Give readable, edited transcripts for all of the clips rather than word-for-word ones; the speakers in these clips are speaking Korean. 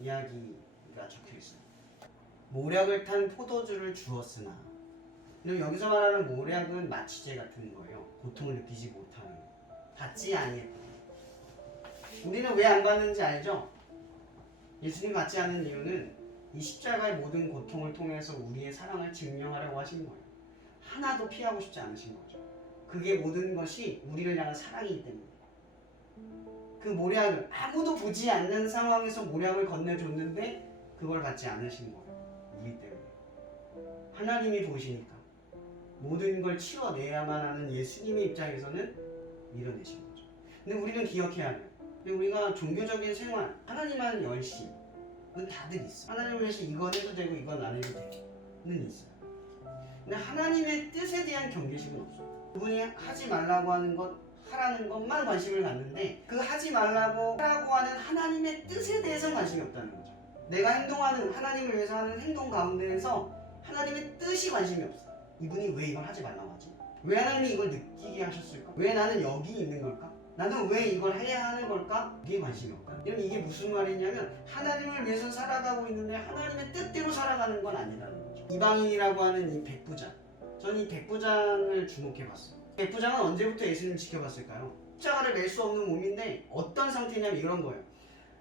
이야기가 적혀 있어요. 모략을 탄 포도주를 주었으나. 여기서 말하는 모략은 마취제 같은 거예요. 고통을 느끼지 못하는 거. 받지 아니했다. 우리는 왜 안 받는지 알죠? 예수님 받지 않은 이유는 이 십자가의 모든 고통을 통해서 우리의 사랑을 증명하려고 하신 거예요. 하나도 피하고 싶지 않으신 거죠. 그게 모든 것이 우리를 향한 사랑이기 때문에. 그 모략을 아무도 보지 않는 상황에서 모략을 건네줬는데 그걸 받지 않으신 거예요. 우리 때문에. 하나님이 보시니까 모든 걸 치워내야만 하는 예수님의 입장에서는 밀어내신 거죠. 근데 우리는 기억해야 돼요. 우리가 종교적인 생활, 하나님 하는 열심은 다들 있어. 하나님을 위해서 이건 해도 되고 이건 안 해도 되고는 있어요. 근데 하나님의 뜻에 대한 경계심은 없어요. 그분이 하지 말라고 하는 것, 하라는 것만 관심을 갖는데 그 하지 말라고 하라고 하는 하나님의 뜻에 대해서는 관심이 없다는 거죠. 내가 행동하는, 하나님을 위해서 하는 행동 가운데에서 하나님의 뜻이 관심이 없어. 이분이 왜 이걸 하지 말라고 하지? 왜 하나님이 이걸 느끼게 하셨을까? 왜 나는 여기 있는 걸까? 나는 왜 이걸 해야 하는 걸까? 이게 관심이 없다. 그럼 이게 무슨 말이냐면 하나님을 위해서 살아가고 있는데 하나님의 뜻대로 살아가는 건 아니라는 거죠. 이방인이라고 하는 이 백부장, 저는 이 백부장을 주목해봤어요. 백부장은 언제부터 예수님을 지켜봤을까요? 십자가를 낼 수 없는 몸인데 어떤 상태냐면 이런 거예요.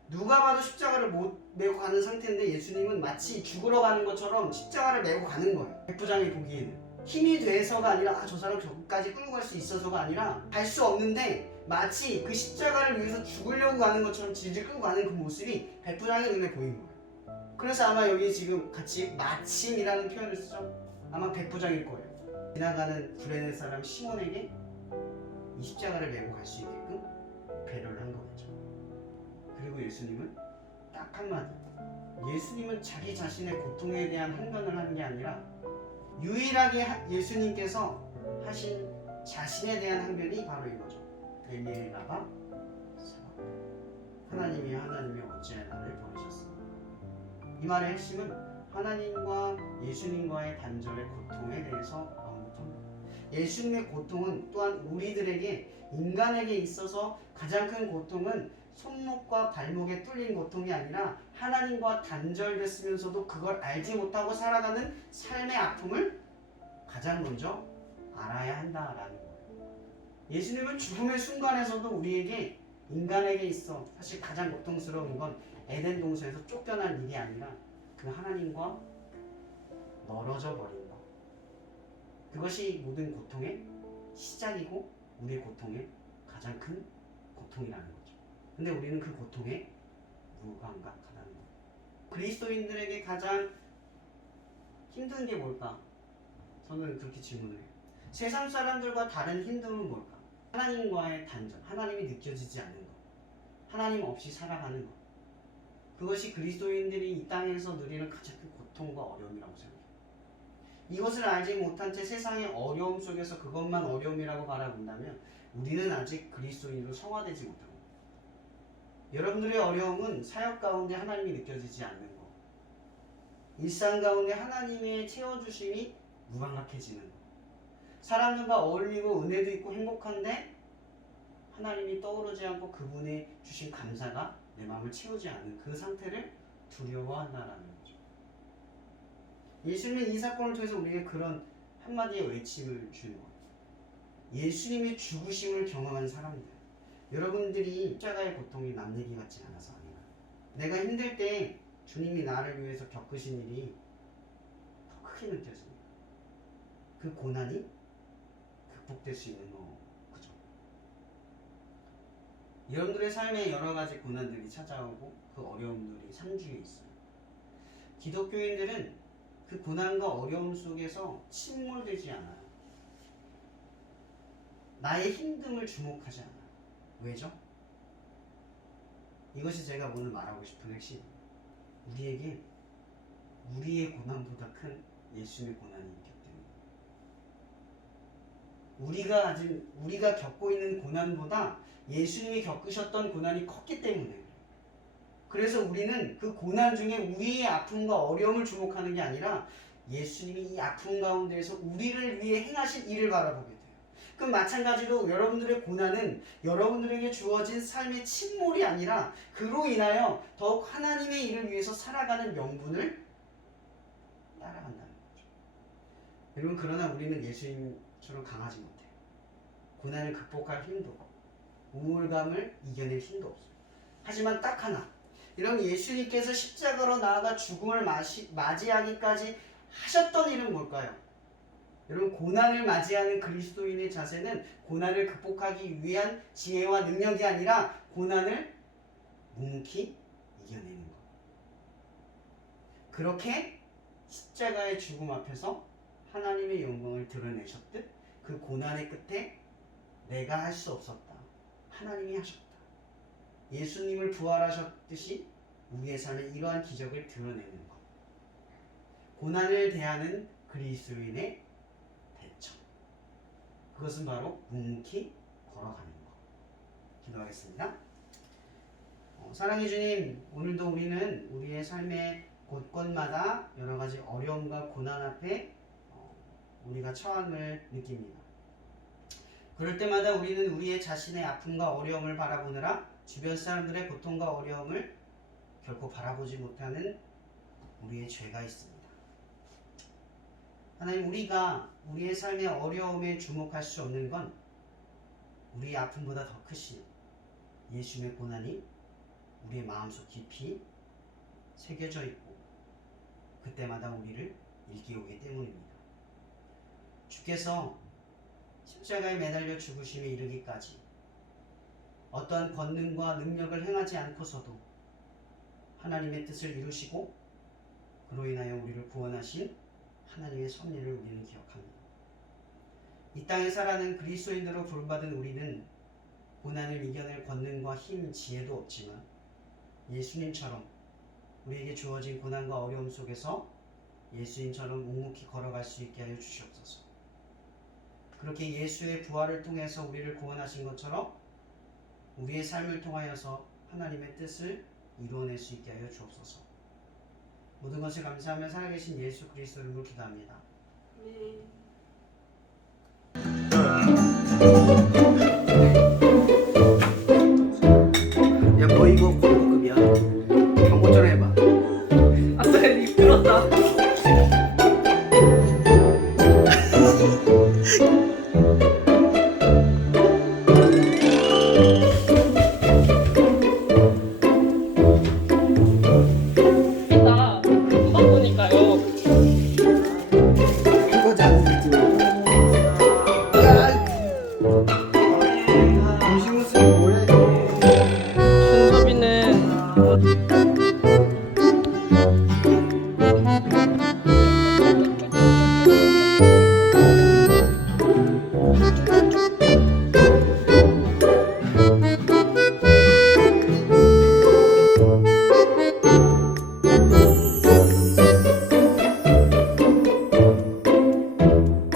누가 봐도 십자가를 못 메고 가는 상태인데 예수님은 마치 죽으러 가는 것처럼 십자가를 메고 가는 거예요. 백부장이 보기에는 힘이 돼서가 아니라 저 사람 저까지 끌고 갈 수 있어서가 아니라 갈 수 없는데 마치 그 십자가를 위해서 죽으려고 가는 것처럼 질질 끌고 가는 그 모습이 백부장의 눈에 보인 거예요. 그래서 아마 여기 지금 같이 마침이라는 표현을 쓰죠. 아마 백부장일 거예요. 지나가는 구레네 사람 시몬에게 이 십자가를 메고 갈 수 있게끔 배려를 한 거겠죠. 그리고 예수님은 딱 한마디, 예수님은 자기 자신의 고통에 대한 항변을 하는 게 아니라 유일하게 예수님께서 하신 자신에 대한 항변이 바로 이거죠. 엘리엘라가 하나님이 어찌하여 나를 버리셨습니까? 이 말의 핵심은 하나님과 예수님과의 단절의 고통에 대해서 언급합니다. 예수님의 고통은 또한 우리들에게, 인간에게 있어서 가장 큰 고통은 손목과 발목에 뚫린 고통이 아니라 하나님과 단절됐으면서도 그걸 알지 못하고 살아가는 삶의 아픔을 가장 먼저 알아야 한다라는 거예요. 예수님은 죽음의 순간에서도 우리에게, 인간에게 있어 사실 가장 고통스러운 건 에덴 동산에서 쫓겨난 일이 아니라 그 하나님과 멀어져 버린 것. 그것이 모든 고통의 시작이고 우리의 고통의 가장 큰 고통이라는 거죠. 근데 우리는 그 고통에 무감각하다는 거예요. 그리스도인들에게 가장 힘든 게 뭘까? 저는 그렇게 질문을 해요. 세상 사람들과 다른 힘듦은 뭘까? 하나님과의 단절, 하나님이 느껴지지 않는 것, 하나님 없이 살아가는 것. 그것이 그리스도인들이 이 땅에서 누리는 가장 큰 고통과 어려움이라고 생각해요. 이것을 알지 못한 채 세상의 어려움 속에서 그것만 어려움이라고 바라본다면 우리는 아직 그리스도인으로 성화되지 못합니다. 여러분들의 어려움은 사역 가운데 하나님이 느껴지지 않는 것, 일상 가운데 하나님의 채워주심이 무감각해지는 것, 사람들과 어울리고 은혜도 있고 행복한데 하나님이 떠오르지 않고 그분의 주신 감사가 내 마음을 채우지 않는 그 상태를 두려워한다라는 거죠. 예수님은 이 사건을 통해서 우리에게 그런 한마디의 외침을 주는 거예요. 예수님의 죽으심을 경험한 사람들, 여러분들이 십자가의 고통이 남 얘기 같지 않아서 아니라 내가 힘들 때 주님이 나를 위해서 겪으신 일이 더 크게 느껴집니다. 그 고난이 극복될 수 있는 거, 그죠? 여러분들의 삶에 여러 가지 고난들이 찾아오고 그 어려움들이 상주에 있어요. 기독교인들은 그 고난과 어려움 속에서 침몰되지 않아요. 나의 힘듦을 주목하지 않아요. 왜죠? 이것이 제가 오늘 말하고 싶은 핵심. 우리에게 우리의 고난보다 큰 예수님의 고난이 있기 때문에, 우리가 겪고 있는 고난보다 예수님이 겪으셨던 고난이 컸기 때문에, 그래서 우리는 그 고난 중에 우리의 아픔과 어려움을 주목하는 게 아니라 예수님이 이 아픔 가운데에서 우리를 위해 행하신 일을 바라보게 돼요. 그럼 마찬가지로 여러분들의 고난은 여러분들에게 주어진 삶의 침몰이 아니라 그로 인하여 더욱 하나님의 일을 위해서 살아가는 명분을 따라간다는 거죠. 여러분, 그러나 우리는 예수님처럼 강하지 못해요. 고난을 극복할 힘도 없고 우울감을 이겨낼 힘도 없어요. 하지만 딱 하나, 이런 예수님께서 십자가로 나아가 죽음을 맞이하기까지 하셨던 일은 뭘까요? 여러분, 고난을 맞이하는 그리스도인의 자세는 고난을 극복하기 위한 지혜와 능력이 아니라 고난을 묵묵히 이겨내는 것. 그렇게 십자가의 죽음 앞에서 하나님의 영광을 드러내셨듯 그 고난의 끝에 내가 할 수 없었다, 하나님이 하셨다. 예수님을 부활하셨듯이 우리의 삶에 이러한 기적을 드러내는 것. 고난을 대하는 그리스도인의 대처. 그것은 바로 묵묵히 걸어가는 것. 기도하겠습니다. 사랑해 주님, 오늘도 우리는 우리의 삶의 곳곳마다 여러 가지 어려움과 고난 앞에 우리가 처함을 느낍니다. 그럴 때마다 우리는 우리의 자신의 아픔과 어려움을 바라보느라 주변 사람들의 고통과 어려움을 결코 바라보지 못하는 우리의 죄가 있습니다. 하나님, 우리가 우리의 삶의 어려움에 주목할 수 없는 건 우리의 아픔보다 더 크신 예수님의 고난이 우리의 마음속 깊이 새겨져 있고 그때마다 우리를 일깨우기 때문입니다. 주께서 십자가에 매달려 죽으심에 이르기까지 어떠한 권능과 능력을 행하지 않고서도 하나님의 뜻을 이루시고 그로 인하여 우리를 구원하신 하나님의 섭리를 우리는 기억합니다. 이 땅에 살아가는 그리스도인으로 부름받은 우리는 고난을 이겨낼 권능과 힘, 지혜도 없지만 예수님처럼 우리에게 주어진 고난과 어려움 속에서 예수님처럼 묵묵히 걸어갈 수 있게 하여 주시옵소서. 그렇게 예수의 부활을 통해서 우리를 구원하신 것처럼 우리의 삶을 통하여서 하나님의 뜻을 이루어낼 수 있게 하여 주옵소서. 모든 것을 감사하며 살아계신 예수 그리스도 이름으로 기도합니다. 야, 너 이거 고급이야. 광고처럼 해봐. 아싸, 니 들었다. 나 그거 보니까요.